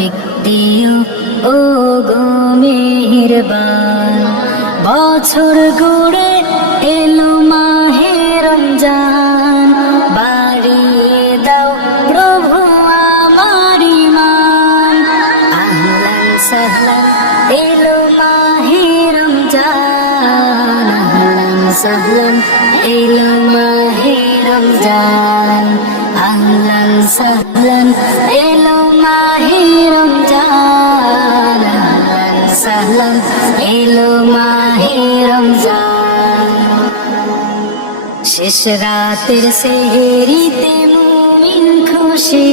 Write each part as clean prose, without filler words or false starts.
তৌফিক দিও ও গো মেহেরবান। বছর ঘুরে এলো মাহে রমজান, বাড়িয়ে দাও প্রভু আমার ঈমান। আহলান সাহলান এলো মাহে রমজান, আহলান সাহলান এলো মাহে রমজান, আহলান সাহলান এলো মাহে রমজান, আহলান সাহলান এলো মাহে রমজান। শেষ রাতের সেহরিতে মুমিন খুশি,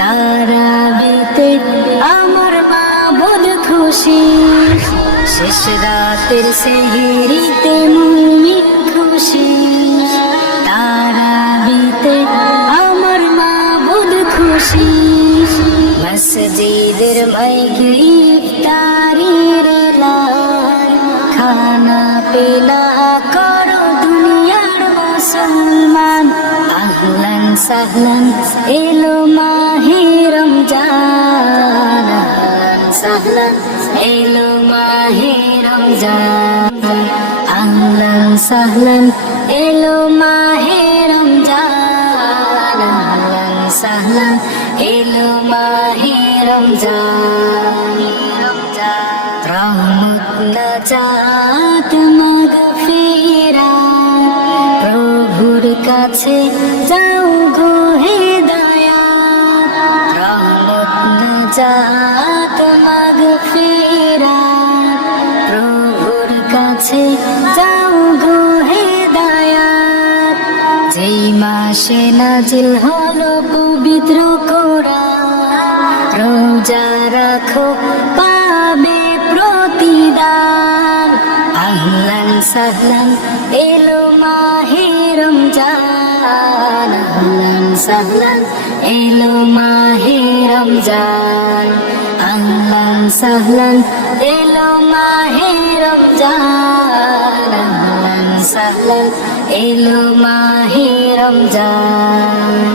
তারাবিতে আমার মাবুদ খুশি। শেষ রাতের সেহরিতে মুমিন খুশি, তারাবিতে আমার মাবুদ খুশি। মসজিদের মাইকে ইফতারির এলান, খানা পেলা করো দুনিয়ার মুসলমান। আহলান সাহলান এলো মাহে রমজান, আহলান সাহলান এলো মাহে রমজান, আহলান সাহলান এলো মাহে রমজান, আহলান সাহলান এলো মাহে রমজান। রহমত নাজাত মাগফিরাত, প্রভুর কাছে যাও গো হিদায়াত। রহমত নাজাত মাগফিরাত, প্রভুর কাছে যাও গো হিদায়াত। যেই মাসে নাজিল হলো পবিত্র কোরআন, রোজা রাখো পাবে প্রতিদান। আহলান সাহলান এলো মাহে রমজান, আহলান সাহলান এলো মাহে রমজান, আহলান সাহলান এলো মাহে রমজান, আহলান সাহলান এলো মাহে রমজান।